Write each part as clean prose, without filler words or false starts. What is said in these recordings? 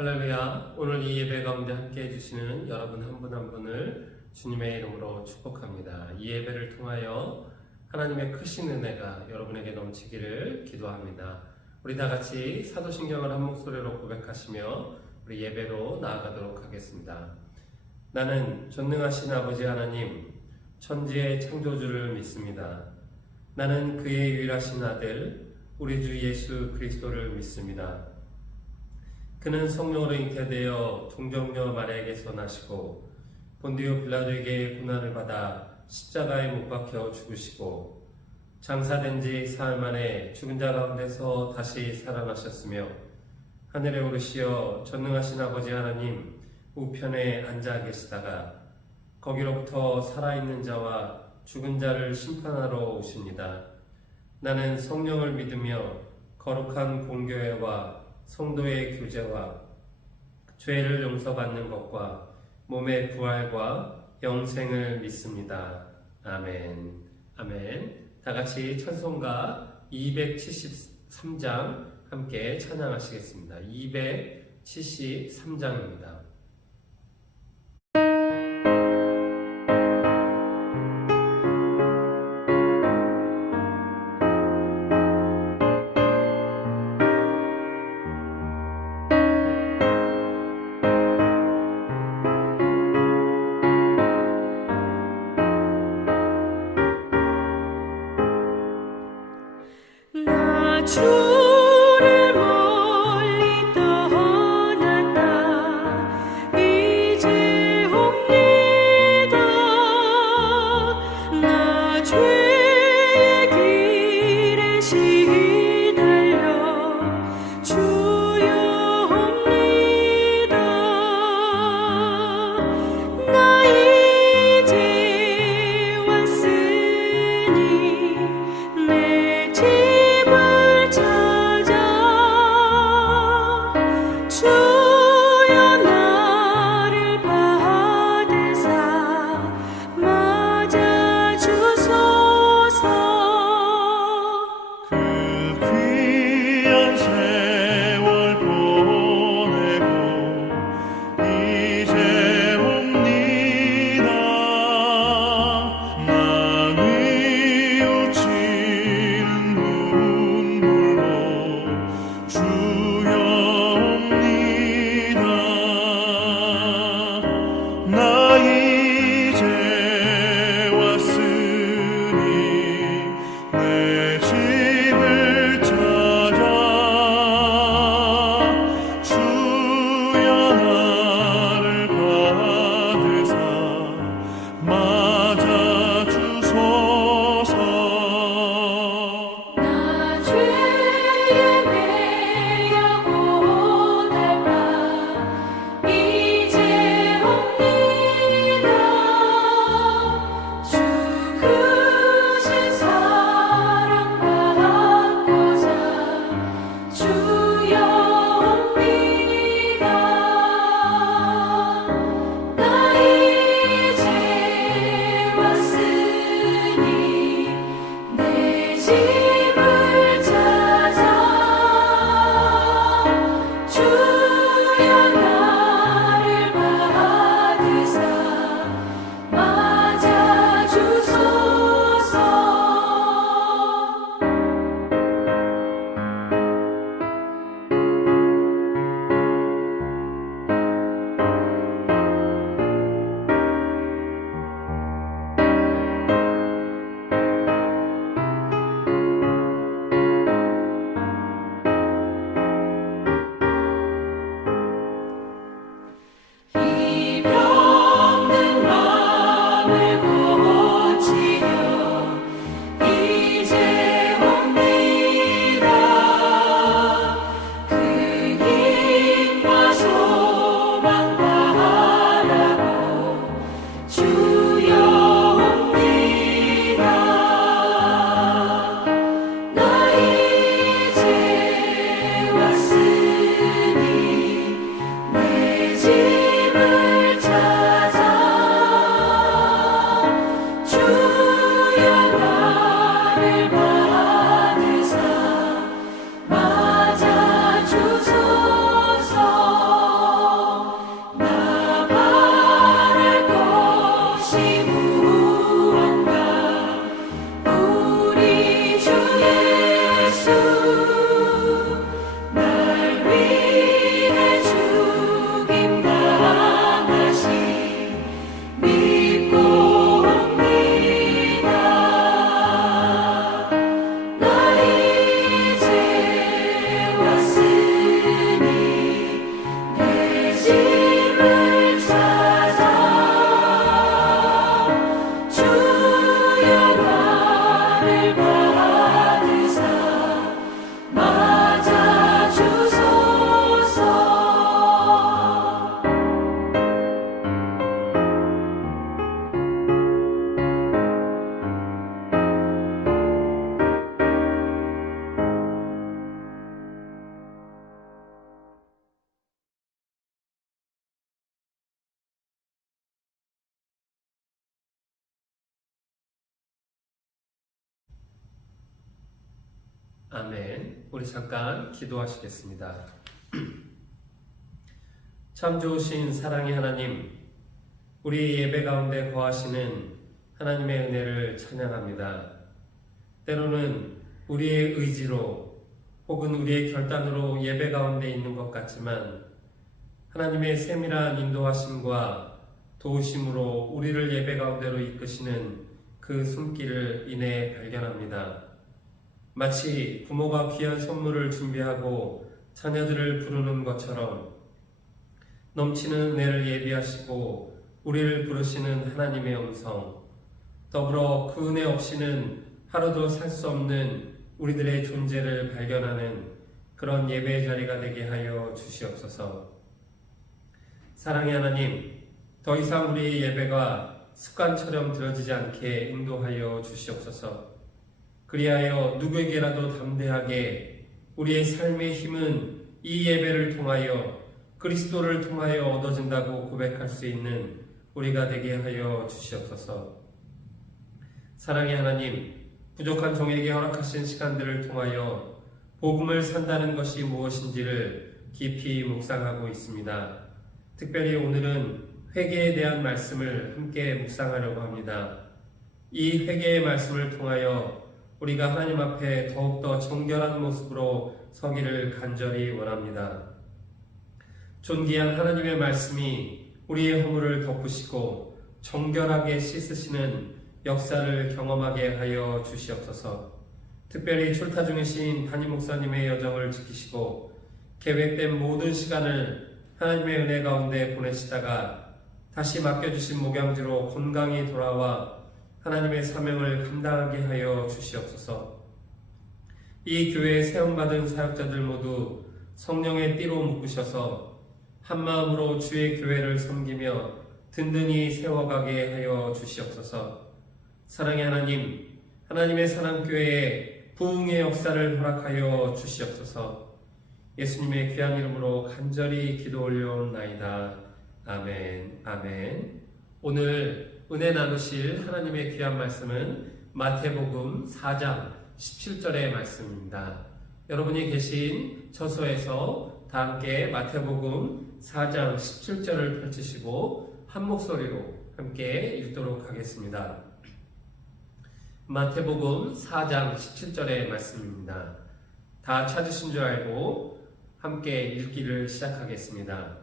할렐루야. 오늘 이 예배 가운데 함께 해주시는 여러분 한 분 한 분을 주님의 이름으로 축복합니다. 이 예배를 통하여 하나님의 크신 은혜가 여러분에게 넘치기를 기도합니다. 우리 다 같이 사도신경을 한 목소리로 고백하시며 우리 예배로 나아가도록 하겠습니다. 나는 전능하신 아버지 하나님, 천지의 창조주를 믿습니다. 나는 그의 유일하신 아들, 우리 주 예수 그리스도를 믿습니다. 그는 성령으로 잉태되어 동정녀 마리아에게서 나시고 본디오 빌라도에게 고난을 받아 십자가에 못 박혀 죽으시고 장사된 지 사흘 만에 죽은 자 가운데서 다시 살아나셨으며 하늘에 오르시어 전능하신 아버지 하나님 우편에 앉아 계시다가 거기로부터 살아있는 자와 죽은 자를 심판하러 오십니다. 나는 성령을 믿으며 거룩한 공교회와 성도의 교제와 죄를 용서받는 것과 몸의 부활과 영생을 믿습니다. 아멘. 아멘. 다 같이 찬송가 273장 함께 찬양하시겠습니다. 273장입니다. 주를 멀리 떠났다 이제 옵니다. 나 죄의 길에 시달려 주여 옵니다. 나 이제 왔으니 내 집을 찾아 아멘. 우리 잠깐 기도하시겠습니다. 참 좋으신 사랑의 하나님, 우리 예배 가운데 거하시는 하나님의 은혜를 찬양합니다. 때로는 우리의 의지로 혹은 우리의 결단으로 예배 가운데 있는 것 같지만 하나님의 세밀한 인도하심과 도우심으로 우리를 예배 가운데로 이끄시는 그 손길을 이내 발견합니다. 마치 부모가 귀한 선물을 준비하고 자녀들을 부르는 것처럼 넘치는 은혜를 예비하시고 우리를 부르시는 하나님의 음성, 더불어 그 은혜 없이는 하루도 살 수 없는 우리들의 존재를 발견하는 그런 예배의 자리가 되게 하여 주시옵소서. 사랑의 하나님, 더 이상 우리의 예배가 습관처럼 들어지지 않게 인도하여 주시옵소서. 그리하여 누구에게라도 담대하게 우리의 삶의 힘은 이 예배를 통하여 그리스도를 통하여 얻어진다고 고백할 수 있는 우리가 되게 하여 주시옵소서. 사랑의 하나님, 부족한 종에게 허락하신 시간들을 통하여 복음을 산다는 것이 무엇인지를 깊이 묵상하고 있습니다. 특별히 오늘은 회개에 대한 말씀을 함께 묵상하려고 합니다. 이 회개의 말씀을 통하여 우리가 하나님 앞에 더욱더 정결한 모습으로 서기를 간절히 원합니다. 존귀한 하나님의 말씀이 우리의 허물을 덮으시고 정결하게 씻으시는 역사를 경험하게 하여 주시옵소서. 특별히 출타 중이신 담임 목사님의 여정을 지키시고 계획된 모든 시간을 하나님의 은혜 가운데 보내시다가 다시 맡겨주신 목양지로 건강히 돌아와 하나님의 사명을 감당하게 하여 주시옵소서. 이 교회에 세움받은 사역자들 모두 성령의 띠로 묶으셔서 한마음으로 주의 교회를 섬기며 든든히 세워가게 하여 주시옵소서. 사랑의 하나님, 하나님의 사랑교회에 부흥의 역사를 허락하여 주시옵소서. 예수님의 귀한 이름으로 간절히 기도 올려옵나이다. 아멘, 아멘. 오늘 은혜 나누실 하나님의 귀한 말씀은 마태복음 4장 17절의 말씀입니다. 여러분이 계신 처소에서 다 함께 마태복음 4장 17절을 펼치시고 한 목소리로 함께 읽도록 하겠습니다. 마태복음 4장 17절의 말씀입니다. 다 찾으신 줄 알고 함께 읽기를 시작하겠습니다.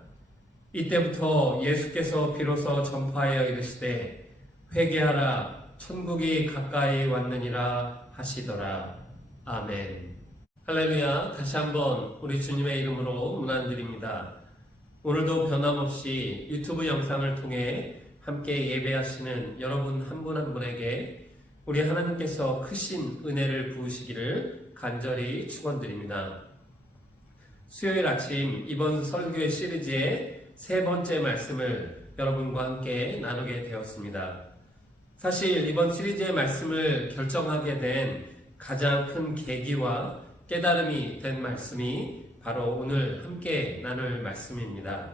이때부터 예수께서 비로소 전파하여 이르시되 회개하라 천국이 가까이 왔느니라 하시더라. 아멘. 할렐루야. 다시 한번 우리 주님의 이름으로 문안드립니다. 오늘도 변함없이 유튜브 영상을 통해 함께 예배하시는 여러분 한 분 한 분에게 우리 하나님께서 크신 은혜를 부으시기를 간절히 축원드립니다. 수요일 아침 이번 설교의 시리즈의 세 번째 말씀을 여러분과 함께 나누게 되었습니다. 사실 이번 시리즈의 말씀을 결정하게 된 가장 큰 계기와 깨달음이 된 말씀이 바로 오늘 함께 나눌 말씀입니다.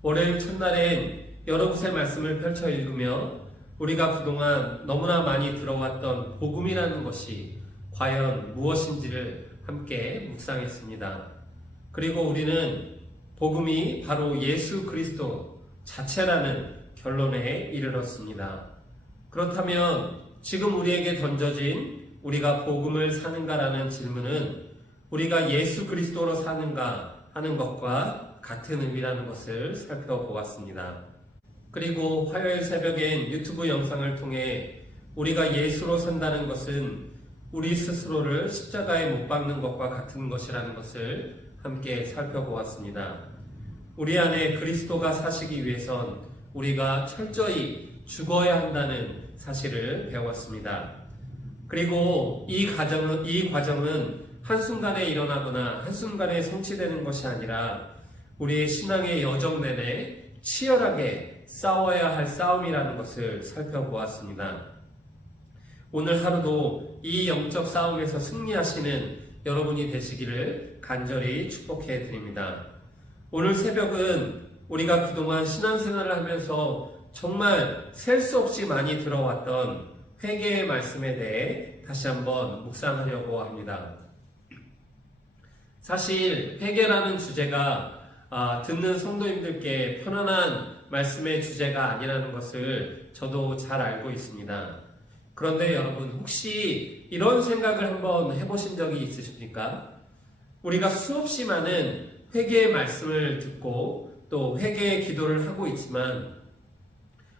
월요일 첫날엔 여러 곳의 말씀을 펼쳐 읽으며 우리가 그동안 너무나 많이 들어왔던 복음이라는 것이 과연 무엇인지를 함께 묵상했습니다. 그리고 우리는 복음이 바로 예수 그리스도 자체라는 결론에 이르렀습니다. 그렇다면 지금 우리에게 던져진 우리가 복음을 사는가라는 질문은 우리가 예수 그리스도로 사는가 하는 것과 같은 의미라는 것을 살펴보았습니다. 그리고 화요일 새벽엔 유튜브 영상을 통해 우리가 예수로 산다는 것은 우리 스스로를 십자가에 못 박는 것과 같은 것이라는 것을 함께 살펴보았습니다. 우리 안에 그리스도가 사시기 위해선 우리가 철저히 죽어야 한다는 사실을 배웠습니다. 그리고 이 과정은 한순간에 일어나거나 한순간에 성취되는 것이 아니라 우리의 신앙의 여정 내내 치열하게 싸워야 할 싸움이라는 것을 살펴보았습니다. 오늘 하루도 이 영적 싸움에서 승리하시는 여러분이 되시기를 간절히 축복해 드립니다. 오늘 새벽은 우리가 그동안 신앙생활을 하면서 정말 셀 수 없이 많이 들어왔던 회개의 말씀에 대해 다시 한번 묵상하려고 합니다. 사실 회개라는 주제가 듣는 성도님들께 편안한 말씀의 주제가 아니라는 것을 저도 잘 알고 있습니다. 그런데 여러분, 혹시 이런 생각을 한번 해보신 적이 있으십니까? 우리가 수없이 많은 회개의 말씀을 듣고 또 회개의 기도를 하고 있지만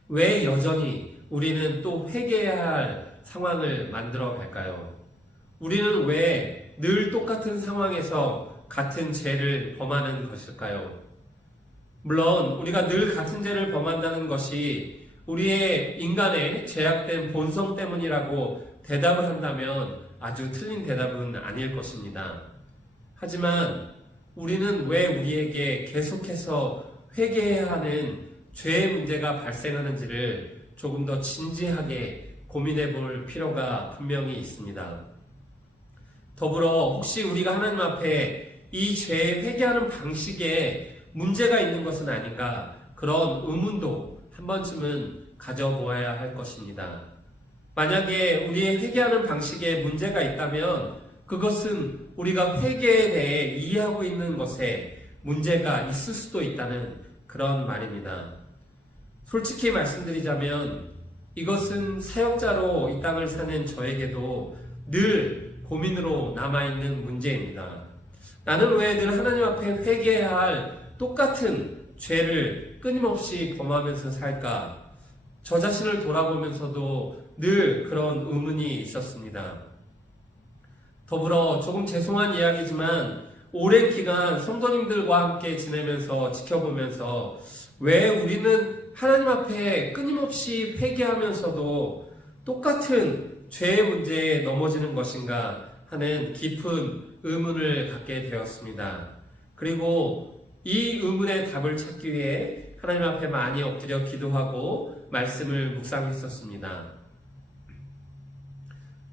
왜 여전히 우리는 또 회개해야 할 상황을 만들어 갈까요? 우리는 왜 늘 똑같은 상황에서 같은 죄를 범하는 것일까요? 물론 우리가 늘 같은 죄를 범한다는 것이 우리의 인간의 죄악된 본성 때문이라고 대답을 한다면 아주 틀린 대답은 아닐 것입니다. 하지만 우리는 왜 우리에게 계속해서 회개해야 하는 죄의 문제가 발생하는지를 조금 더 진지하게 고민해 볼 필요가 분명히 있습니다. 더불어 혹시 우리가 하나님 앞에 이 죄에 회개하는 방식에 문제가 있는 것은 아닌가, 그런 의문도 한 번쯤은 가져보아야 할 것입니다. 만약에 우리의 회개하는 방식에 문제가 있다면 그것은 우리가 회개에 대해 이해하고 있는 것에 문제가 있을 수도 있다는 그런 말입니다. 솔직히 말씀드리자면 이것은 사역자로 이 땅을 사는 저에게도 늘 고민으로 남아있는 문제입니다. 나는 왜 늘 하나님 앞에 회개해야 할 똑같은 죄를 끊임없이 범하면서 살까? 저 자신을 돌아보면서도 늘 그런 의문이 있었습니다. 더불어 조금 죄송한 이야기지만 오랜 기간 성도님들과 함께 지내면서 지켜보면서 왜 우리는 하나님 앞에 끊임없이 회개하면서도 똑같은 죄의 문제에 넘어지는 것인가 하는 깊은 의문을 갖게 되었습니다. 그리고 이 의문의 답을 찾기 위해 하나님 앞에 많이 엎드려 기도하고 말씀을 묵상했었습니다.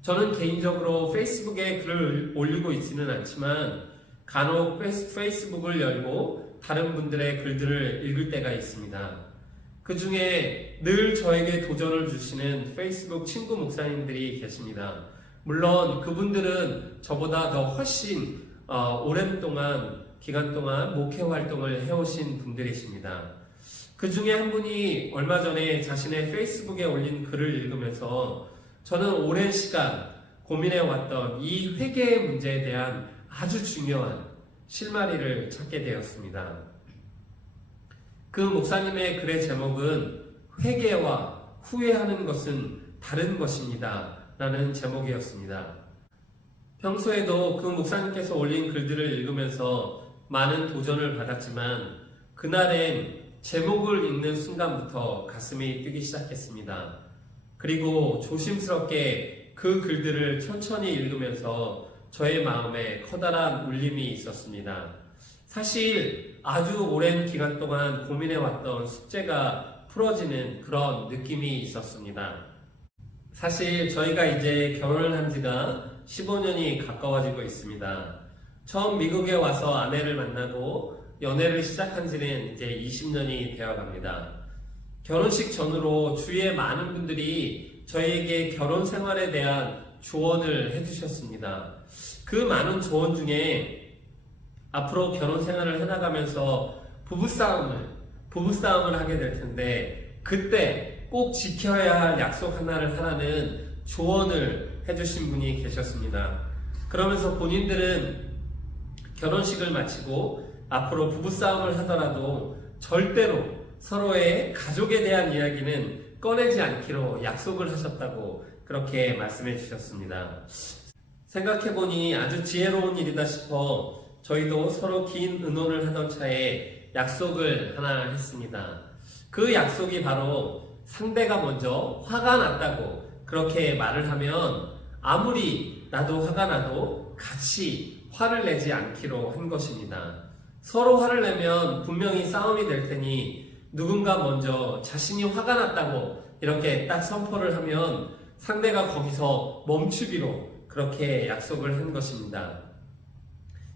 저는 개인적으로 페이스북에 글을 올리고 있지는 않지만 간혹 페이스북을 열고 다른 분들의 글들을 읽을 때가 있습니다. 그 중에 늘 저에게 도전을 주시는 페이스북 친구 목사님들이 계십니다. 물론 그분들은 저보다 더 훨씬 오랜 기간 동안 목회 활동을 해오신 분들이십니다. 그 중에 한 분이 얼마 전에 자신의 페이스북에 올린 글을 읽으면서 저는 오랜 시간 고민해왔던 이 회개의 문제에 대한 아주 중요한 실마리를 찾게 되었습니다. 그 목사님의 글의 제목은 회개와 후회하는 것은 다른 것입니다 라는 제목이었습니다. 평소에도 그 목사님께서 올린 글들을 읽으면서 많은 도전을 받았지만 그날엔 제목을 읽는 순간부터 가슴이 뛰기 시작했습니다. 그리고 조심스럽게 그 글들을 천천히 읽으면서 저의 마음에 커다란 울림이 있었습니다. 사실 아주 오랜 기간 동안 고민해왔던 숙제가 풀어지는 그런 느낌이 있었습니다. 사실 저희가 이제 결혼을 한 지가 15년이 가까워지고 있습니다. 처음 미국에 와서 아내를 만나고 연애를 시작한 지는 이제 20년이 되어 갑니다. 결혼식 전후로 주위의 많은 분들이 저희에게 결혼 생활에 대한 조언을 해주셨습니다. 그 많은 조언 중에 앞으로 결혼 생활을 해나가면서 부부싸움을 하게 될 텐데 그때 꼭 지켜야 할 약속 하나를 하라는 조언을 해주신 분이 계셨습니다. 그러면서 본인들은 결혼식을 마치고 앞으로 부부싸움을 하더라도 절대로 서로의 가족에 대한 이야기는 꺼내지 않기로 약속을 하셨다고 그렇게 말씀해 주셨습니다. 생각해보니 아주 지혜로운 일이다 싶어 저희도 서로 긴 의논을 하던 차에 약속을 하나 했습니다. 그 약속이 바로 상대가 먼저 화가 났다고 그렇게 말을 하면 아무리 나도 화가 나도 같이 화를 내지 않기로 한 것입니다. 서로 화를 내면 분명히 싸움이 될 테니 누군가 먼저 자신이 화가 났다고 이렇게 딱 선포를 하면 상대가 거기서 멈추기로 그렇게 약속을 한 것입니다.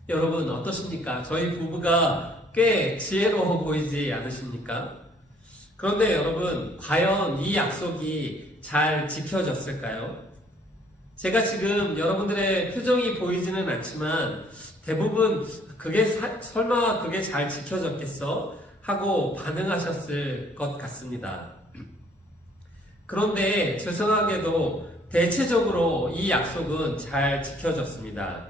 여러분 어떠십니까? 저희 부부가 꽤 지혜로워 보이지 않으십니까? 그런데 여러분 과연 이 약속이 잘 지켜졌을까요? 제가 지금 여러분들의 표정이 보이지는 않지만 대부분 그게 설마 그게 잘 지켜졌겠어? 하고 반응하셨을 것 같습니다. 그런데 죄송하게도 대체적으로 이 약속은 잘 지켜졌습니다.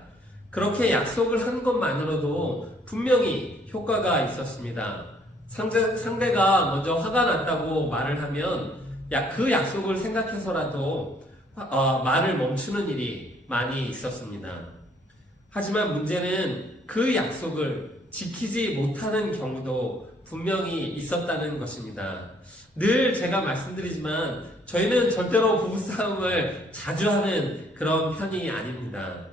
그렇게 약속을 한 것만으로도 분명히 효과가 있었습니다. 상대가 먼저 화가 났다고 말을 하면 그 약속을 생각해서라도 말을 멈추는 일이 많이 있었습니다. 하지만 문제는 그 약속을 지키지 못하는 경우도 분명히 있었다는 것입니다. 늘 제가 말씀드리지만 저희는 절대로 부부싸움을 자주 하는 그런 편이 아닙니다.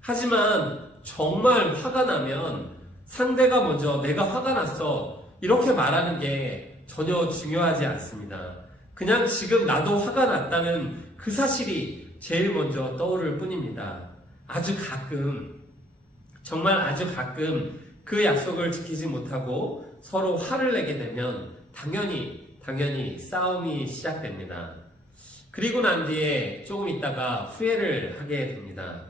하지만 정말 화가 나면 상대가 먼저 내가 화가 났어 이렇게 말하는 게 전혀 중요하지 않습니다. 그냥 지금 나도 화가 났다는 그 사실이 제일 먼저 떠오를 뿐입니다. 아주 가끔, 정말 아주 가끔 그 약속을 지키지 못하고 서로 화를 내게 되면 당연히 싸움이 시작됩니다. 그리고 난 뒤에 조금 있다가 후회를 하게 됩니다.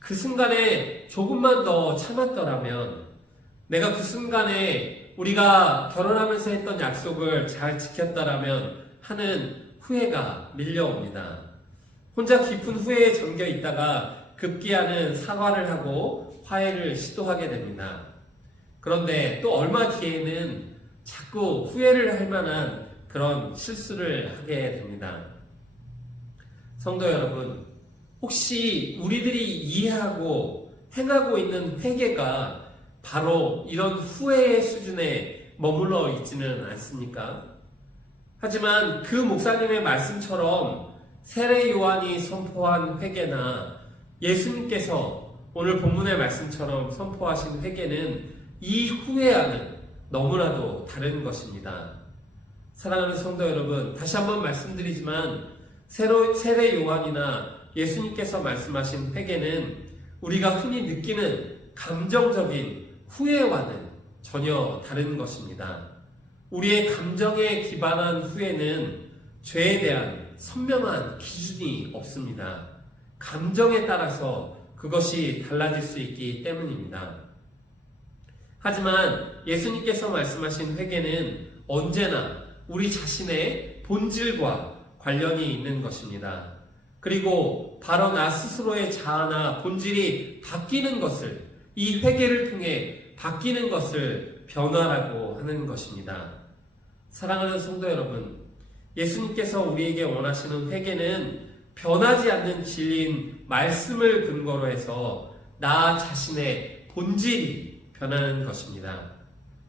그 순간에 조금만 더 참았더라면, 내가 그 순간에 우리가 결혼하면서 했던 약속을 잘 지켰더라면 하는 후회가 밀려옵니다. 혼자 깊은 후회에 잠겨 있다가 급기야는 사과를 하고 화해를 시도하게 됩니다. 그런데 또 얼마 뒤에는 자꾸 후회를 할 만한 그런 실수를 하게 됩니다. 성도 여러분, 혹시 우리들이 이해하고 행하고 있는 회개가 바로 이런 후회의 수준에 머물러 있지는 않습니까? 하지만 그 목사님의 말씀처럼 세례 요한이 선포한 회개나 예수님께서 오늘 본문의 말씀처럼 선포하신 회개는 이 후회와는 너무나도 다른 것입니다. 사랑하는 성도 여러분, 다시 한번 말씀드리지만 세례 요한이나 예수님께서 말씀하신 회개는 우리가 흔히 느끼는 감정적인 후회와는 전혀 다른 것입니다. 우리의 감정에 기반한 후회는 죄에 대한 선명한 기준이 없습니다. 감정에 따라서 그것이 달라질 수 있기 때문입니다. 하지만 예수님께서 말씀하신 회개는 언제나 우리 자신의 본질과 관련이 있는 것입니다. 그리고 바로 나 스스로의 자아나 본질이 바뀌는 것을, 이 회개를 통해 바뀌는 것을 변화라고 하는 것입니다. 사랑하는 성도 여러분, 예수님께서 우리에게 원하시는 회개는 변하지 않는 진리인 말씀을 근거로 해서 나 자신의 본질이 변하는 것입니다.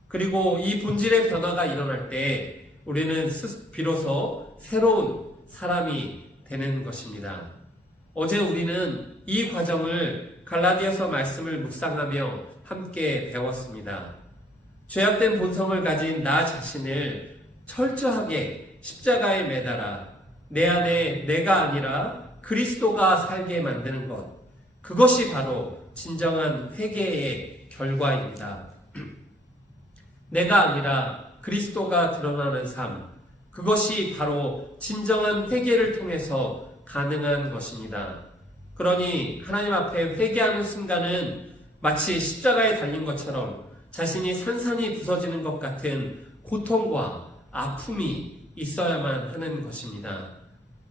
그리고 이 본질의 변화가 일어날 때 우리는 비로소 새로운 사람이 되는 것입니다. 어제 우리는 이 과정을 갈라디아서 말씀을 묵상하며 함께 배웠습니다. 죄악된 본성을 가진 나 자신을 철저하게 십자가에 매달아 내 안에 내가 아니라 그리스도가 살게 만드는 것, 그것이 바로 진정한 회개의 결과입니다. 내가 아니라 그리스도가 드러나는 삶, 그것이 바로 진정한 회개를 통해서 가능한 것입니다. 그러니 하나님 앞에 회개하는 순간은 마치 십자가에 달린 것처럼 자신이 산산이 부서지는 것 같은 고통과 아픔이 있어야만 하는 것입니다.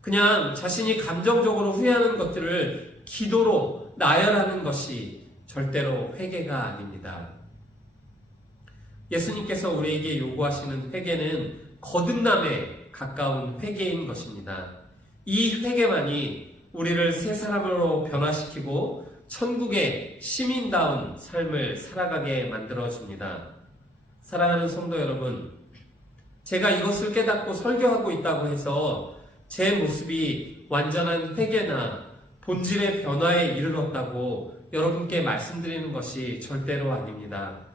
그냥 자신이 감정적으로 후회하는 것들을 기도로 나열하는 것이 절대로 회개가 아닙니다. 예수님께서 우리에게 요구하시는 회개는 거듭남에 가까운 회개인 것입니다. 이 회개만이 우리를 새 사람으로 변화시키고 천국의 시민다운 삶을 살아가게 만들어줍니다. 사랑하는 성도 여러분, 제가 이것을 깨닫고 설교하고 있다고 해서 제 모습이 완전한 회개나 본질의 변화에 이르렀다고 여러분께 말씀드리는 것이 절대로 아닙니다.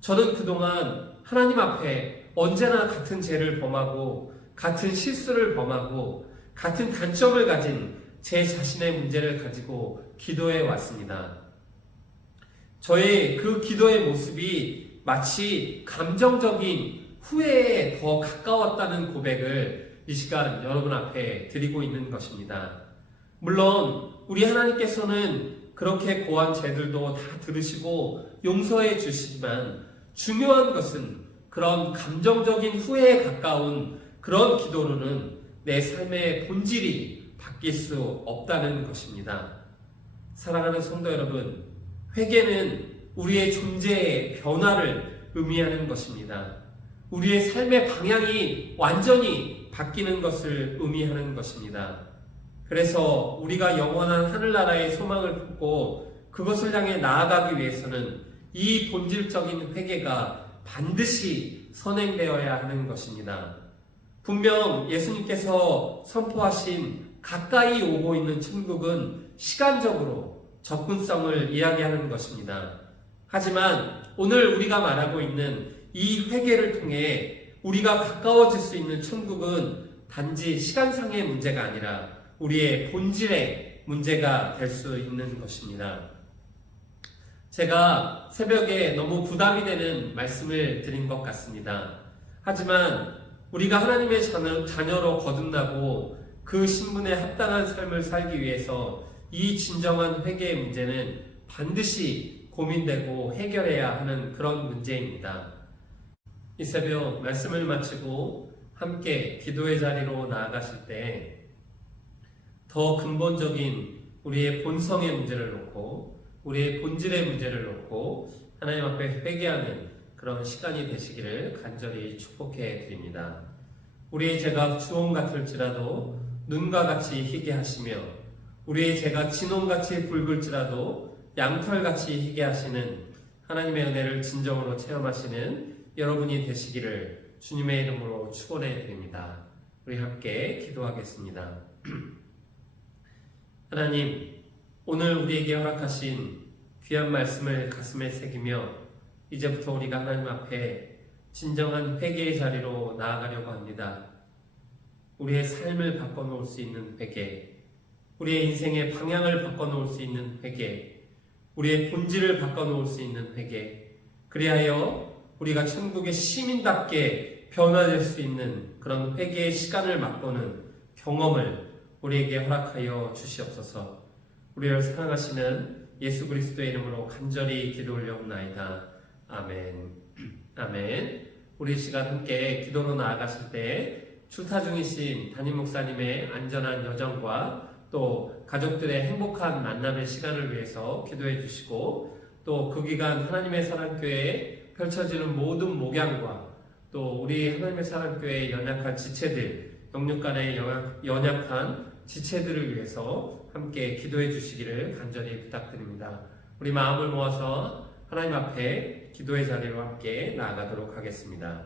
저는 그동안 하나님 앞에 언제나 같은 죄를 범하고 같은 실수를 범하고 같은 단점을 가진 제 자신의 문제를 가지고 기도해 왔습니다. 저의 그 기도의 모습이 마치 감정적인 후회에 더 가까웠다는 고백을 이 시간 여러분 앞에 드리고 있는 것입니다. 물론 우리 하나님께서는 그렇게 고한 죄들도 다 들으시고 용서해 주시지만 중요한 것은 그런 감정적인 후회에 가까운 그런 기도로는 내 삶의 본질이 바뀔 수 없다는 것입니다. 사랑하는 성도 여러분, 회개는 우리의 존재의 변화를 의미하는 것입니다. 우리의 삶의 방향이 완전히 바뀌는 것을 의미하는 것입니다. 그래서 우리가 영원한 하늘나라의 소망을 품고 그것을 향해 나아가기 위해서는 이 본질적인 회개가 반드시 선행되어야 하는 것입니다. 분명 예수님께서 선포하신 가까이 오고 있는 천국은 시간적으로 접근성을 이야기하는 것입니다. 하지만 오늘 우리가 말하고 있는 이 회개를 통해 우리가 가까워질 수 있는 천국은 단지 시간상의 문제가 아니라 우리의 본질의 문제가 될 수 있는 것입니다. 제가 새벽에 너무 부담이 되는 말씀을 드린 것 같습니다. 하지만 우리가 하나님의 자녀로 거듭나고 그 신분에 합당한 삶을 살기 위해서 이 진정한 회개의 문제는 반드시 고민되고 해결해야 하는 그런 문제입니다. 이 새벽 말씀을 마치고 함께 기도의 자리로 나아가실 때 더 근본적인 우리의 본성의 문제를 놓고 우리의 본질의 문제를 놓고 하나님 앞에 회개하는 그런 시간이 되시기를 간절히 축복해 드립니다. 우리의 죄가 주홍 같을지라도 눈과 같이 희게 하시며 우리의 죄가 진홍같이 붉을지라도 양털같이 희게 하시는 하나님의 은혜를 진정으로 체험하시는 여러분이 되시기를 주님의 이름으로 축원해 드립니다. 우리 함께 기도하겠습니다. 하나님, 오늘 우리에게 허락하신 귀한 말씀을 가슴에 새기며 이제부터 우리가 하나님 앞에 진정한 회개의 자리로 나아가려고 합니다. 우리의 삶을 바꿔놓을 수 있는 회개, 우리의 인생의 방향을 바꿔놓을 수 있는 회개, 우리의 본질을 바꿔놓을 수 있는 회개, 그리하여 우리가 천국의 시민답게 변화될 수 있는 그런 회개의 시간을 맛보는 경험을 우리에게 허락하여 주시옵소서. 우리를 사랑하시는 예수 그리스도의 이름으로 간절히 기도 올려옵나이다. 아멘. 아멘. 우리 시간 함께 기도로 나아가실 때 출타 중이신 담임 목사님의 안전한 여정과 또 가족들의 행복한 만남의 시간을 위해서 기도해 주시고 또 그 기간 하나님의 사랑교회에 펼쳐지는 모든 목양과 또 우리 하나님의 사랑교회의 연약한 지체들, 영육간의 연약한 지체들을 위해서 함께 기도해 주시기를 간절히 부탁드립니다. 우리 마음을 모아서 하나님 앞에 기도의 자리로 함께 나아가도록 하겠습니다.